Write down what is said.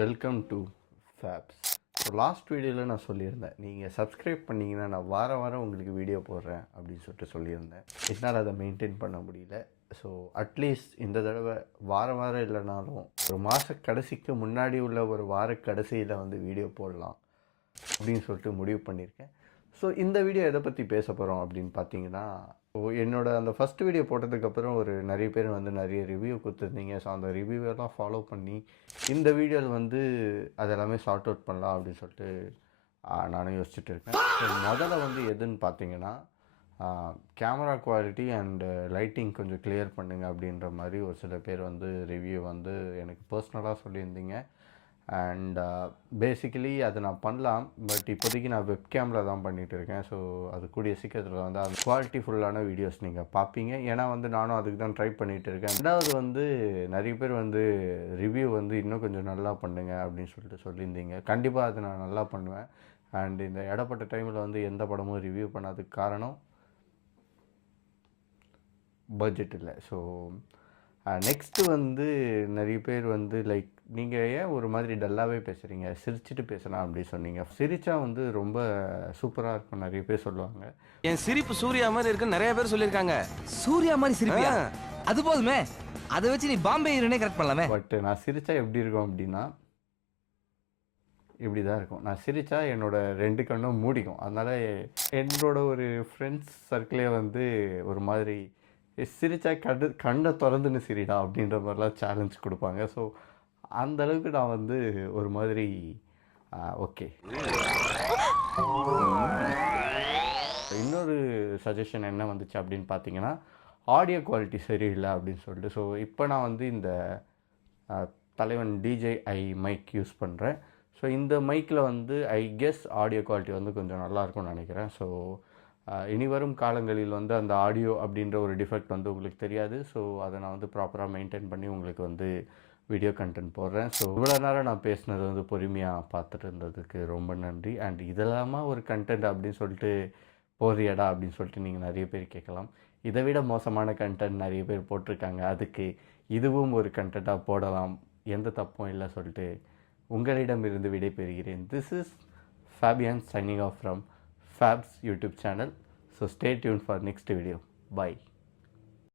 Welcome to Fabs. So last வீடியோவில் நான் சொல்லியிருந்தேன், நீங்கள் சப்ஸ்கிரைப் பண்ணிங்கன்னா நான் வாரம் உங்களுக்கு வீடியோ போடுறேன் அப்படின்னு சொல்லியிருந்தேன். என்னால் அதை மெயின்டைன் பண்ண முடியல. ஸோ அட்லீஸ்ட் இந்த தடவை வாரம் இல்லைனாலும் ஒரு மாத கடைசிக்கு முன்னாடி உள்ள ஒரு வார கடைசியில் வீடியோ போடலாம் அப்படின்னு சொல்லிட்டு முடிவு பண்ணியிருக்கேன். ஸோ இந்த வீடியோ எதை பற்றி பேச போகிறோம் அப்படின்னு பார்த்தீங்கன்னா, என்னோடய அந்த ஃபஸ்ட் வீடியோ போட்டதுக்கப்புறம் நிறைய பேர் நிறைய ரிவ்யூ கொடுத்துருந்தீங்க. ஸோ அந்த ரிவ்யூவெல்லாம் ஃபாலோ பண்ணி இந்த வீடியோவில் அதெல்லாமே சார்ட் அவுட் பண்ணலாம் அப்படின்னு சொல்லிட்டு நானும் யோசிச்சுட்டு இருக்கேன். ஸோ முதல்ல எதுன்னு பார்த்தீங்கன்னா, கேமரா குவாலிட்டி அண்டு லைட்டிங் கொஞ்சம் கிளியர் பண்ணுங்க அப்படின்ற மாதிரி ஒரு சில பேர் ரிவ்யூ எனக்கு பர்சனலாக சொல்லியிருந்தீங்க. அண்ட் பேசிக்கலி அது நான் பண்ணலாம், பட் இப்போதைக்கு நான் வெப்கேமில் தான் பண்ணிகிட்டு இருக்கேன். ஸோ அது கூடிய சீக்கிரத்தில் அது குவாலிட்டிஃபுல்லான வீடியோஸ் நீங்கள் பார்ப்பீங்க. ஏன்னா நானும் அதுக்கு தான் ட்ரை பண்ணிகிட்டு இருக்கேன். ரெண்டாவது நிறைய பேர் ரிவ்யூ இன்னும் கொஞ்சம் நல்லா பண்ணுங்க அப்படின்னு சொல்லியிருந்தீங்க. கண்டிப்பாக அது நான் நல்லா பண்ணுவேன். அண்ட் இந்த இடப்பட்ட டைமில் எந்த படமும் ரிவ்யூ பண்ணாததுக்கு காரணம் பட்ஜெட் இல்லை. ஸோ நெக்ஸ்ட்டு நிறைய பேர் லைக் நீங்கள் ஏன் ஒரு மாதிரி டல்லாகவே பேசுகிறீங்க, சிரிச்சுட்டு பேசலாம் அப்படி சொன்னீங்க. சிரிச்சா ரொம்ப சூப்பராக இருக்கும் நிறைய பேர் சொல்லுவாங்க. என் சிரிப்பு சூர்யா மாதிரி இருக்குன்னு நிறைய பேர் சொல்லியிருக்காங்க. சூர்யா மாதிரி சிரிப்பியா? அது போதுமே, அதை வச்சு நீ பாம்பே ஹீரோனே கரெக்ட் பண்ணலாமே. பட் நான் சிரித்தா எப்படி இருக்கும் அப்படின்னா இப்படி தான் இருக்கும். நான் சிரித்தா என்னோடய 2 கண்ணும் மூடிக்கும். அதனால் என்னோட ஒரு ஃப்ரெண்ட்ஸ் சர்க்கிளே ஒரு மாதிரி சிரித்தா கண்ணை திறந்துன்னு சிரிடா அப்படின்ற மாதிரிலாம் சேலஞ்ச் கொடுப்பாங்க. ஸோ அந்தளவுக்கு நான் ஒரு மாதிரி ஓகே. இன்னொரு சஜஷன் என்ன வந்துச்சு அப்படின்னு பார்த்தீங்கன்னா, ஆடியோ குவாலிட்டி சரியில்லை அப்படின்னு சொல்லிட்டு. ஸோ இப்போ நான் இந்த தலைவன் DJI மைக் யூஸ் பண்ணுறேன். ஸோ இந்த மைக்கில் ஐ கெஸ் ஆடியோ குவாலிட்டி கொஞ்சம் நல்லாயிருக்கும்னு நினைக்கிறேன். ஸோ இனி வரும் காலங்களில் அந்த ஆடியோ அப்படின்ற ஒரு டிஃபெக்ட் உங்களுக்கு தெரியாது. ஸோ அதை நான் ப்ராப்பராக மெயின்டைன் பண்ணி உங்களுக்கு வீடியோ கண்டென்ட் போடுறேன். ஸோ இவ்வளோ நேரம் நான் பேசினது பொறுமையாக பார்த்துட்டு இருந்ததுக்கு ரொம்ப நன்றி. அண்ட் இதெல்லாமா ஒரு கண்டென்ட் அப்படின்னு சொல்லிட்டு போறியடா அப்படின்னு சொல்லிட்டு நீங்கள் நிறைய பேர் கேட்கலாம். இதை விட மோசமான கண்டென்ட் நிறைய பேர் போட்டிருக்காங்க. அதுக்கு இதுவும் ஒரு கண்டென்ட்டாக போடலாம், எந்த தப்பும் இல்லை சொல்லிட்டு உங்களிடமிருந்து விடைபெறுகிறேன். This is Fabian signing off from Fab's YouTube channel. So stay tuned for next video. Bye.